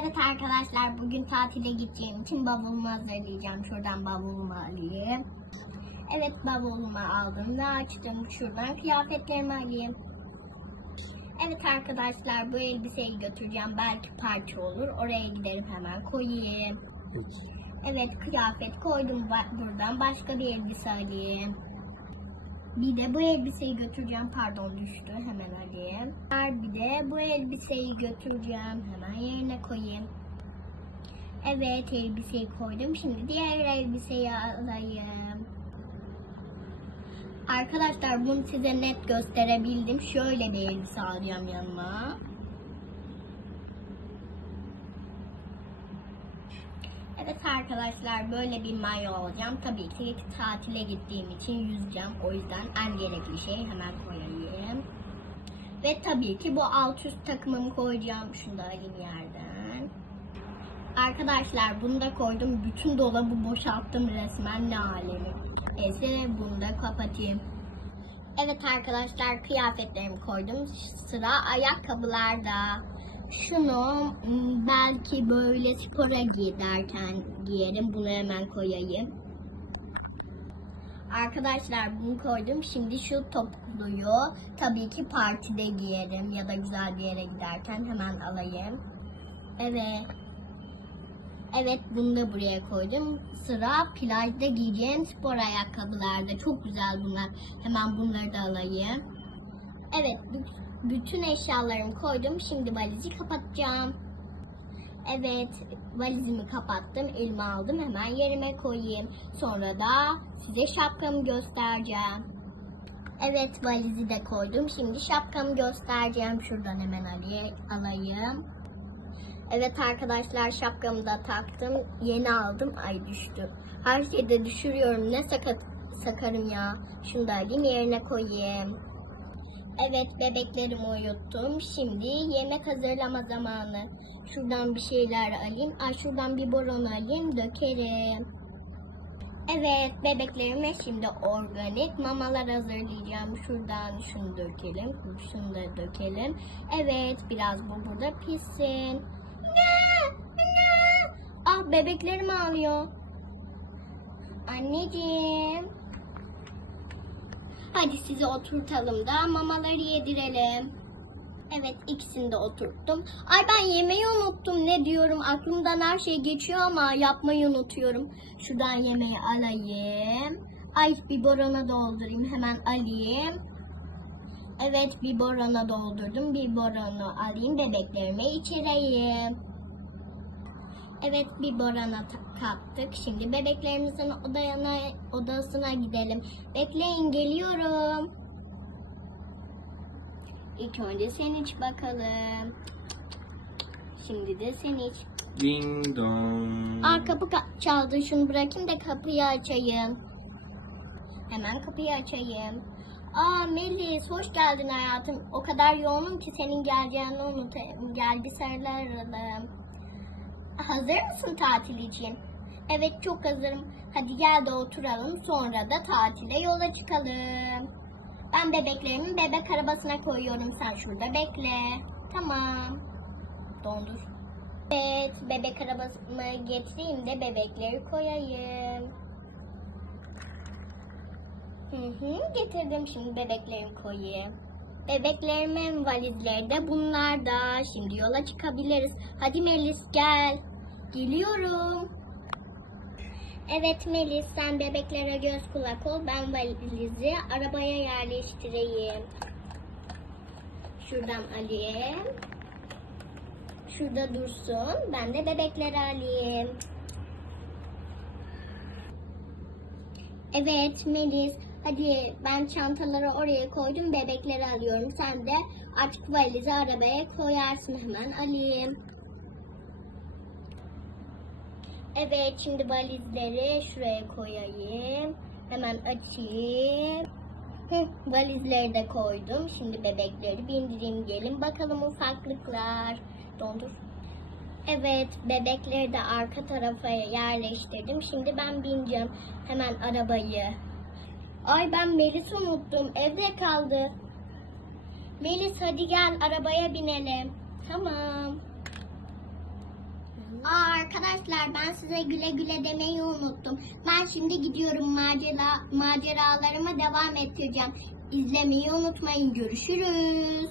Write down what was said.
Evet arkadaşlar bugün tatile gideceğim için bavulumu hazırlayacağım. Şuradan bavulumu alayım. Evet bavulumu aldım ve açtım. Şuradan kıyafetlerimi alayım. Evet arkadaşlar bu elbiseyi götüreceğim. Belki parça olur. Oraya giderim hemen koyayım. Evet kıyafet koydum buradan. Başka bir elbise alayım. Bir de bu elbiseyi götüreceğim. Pardon düştü. Hemen alayım. Bir de bu elbiseyi götüreceğim. Hemen yerine koyayım. Evet elbiseyi koydum. Şimdi diğer elbiseyi alayım. Arkadaşlar bunu size net gösterebildim. Şöyle bir elbise alacağım yanıma. Evet arkadaşlar böyle bir mayo alacağım. Tabii ki tatile gittiğim için yüzeceğim. O yüzden en gerekli şey hemen koyayım. Ve tabii ki bu alt üst takımımı koyacağım. Şunu da alayım yerden. Arkadaşlar bunu da koydum. Bütün dolabı boşalttım resmen ne alemi. Neyse bunu da kapatayım. Evet arkadaşlar kıyafetlerimi koydum. Sıra ayakkabılarda. Şunu m, belki böyle spora giderken giyerim. Bunu hemen koyayım. Arkadaşlar bunu koydum. Şimdi şu topukluyu tabii ki partide giyerim ya da güzel bir yere giderken hemen alayım. Evet. Evet bunu da buraya koydum. Sıra plajda giyeceğim spor ayakkabılarda. Çok güzel bunlar. Hemen bunları da alayım. Evet bü- bütün eşyalarımı koydum. Şimdi valizi kapatacağım. Evet valizimi kapattım. Elime aldım. Hemen yerime koyayım. Sonra da size şapkamı göstereceğim. Evet valizi de koydum. Şimdi şapkamı göstereceğim. Şuradan hemen alayım. Evet arkadaşlar şapkamı da taktım. Yeni aldım. Ay düştü. Her şeyde düşürüyorum. Ne sakat sakarım ya. Şunu da alayım yerine koyayım. Evet bebeklerimi uyuttum. Şimdi yemek hazırlama zamanı. Şuradan bir şeyler alayım. Ay şuradan bir boron alayım dökerim. Evet bebeklerime şimdi organik mamalar hazırlayacağım. Şuradan şunu dökelim. Şunu da dökelim. Evet biraz bu burada pişsin. Ah bebeklerim ağlıyor. Anneciğim. Hadi sizi oturtalım da mamaları yedirelim. Evet ikisini de oturttum. Ay ben yemeği unuttum. Ne diyorum aklımdan her şey geçiyor ama yapmayı unutuyorum. Şuradan yemeği alayım. Ay bir borona doldurayım. Hemen alayım. Evet bir borona doldurdum. Bir boronu alayım. Bebeklerime içireyim. Evet bir borana kattık. Şimdi bebeklerimizin odayana, odasına gidelim. Bekleyin geliyorum. İlk önce sen iç bakalım. Şimdi de sen iç. Ding dong. Aa kapı ka- çaldı. Şunu bırakayım da kapıyı açayım. Hemen kapıyı açayım. Aa Melis hoş geldin hayatım. O kadar yoğunum ki senin geleceğini unutayım. Gel bir sarılalım. Hazır mısın tatil için? Evet çok hazırım. Hadi gel de oturalım. Sonra da tatile yola çıkalım. Ben bebeklerimi bebek arabasına koyuyorum. Sen şurada bekle. Tamam. Dondur. Evet, bebek arabasını getireyim de bebekleri koyayım. Hı hı, getirdim şimdi bebeklerimi koyayım. Bebeklerimin valizleri de bunlar da. Şimdi yola çıkabiliriz. Hadi Melis gel. Geliyorum. Evet Melis sen bebeklere göz kulak ol. Ben valizi arabaya yerleştireyim. Şuradan alayım. Şurada dursun. Ben de bebekleri alayım. Evet Melis. Hadi ben çantaları oraya koydum. Bebekleri alıyorum. Sen de artık valizi arabaya koyarsın. Hemen alayım. Evet şimdi valizleri şuraya koyayım. Hemen açayım. Hı, valizleri de koydum. Şimdi bebekleri bindireyim gelin. Bakalım ufaklıklar. Dondur. Evet bebekleri de arka tarafa yerleştirdim. Şimdi ben bineceğim hemen arabayı. Ay ben Melis'i unuttum. Evde kaldı. Melis hadi gel arabaya binelim. Tamam. Aa, arkadaşlar ben size güle güle demeyi unuttum. Ben şimdi gidiyorum macera maceralarıma devam ettireceğim. İzlemeyi unutmayın. Görüşürüz.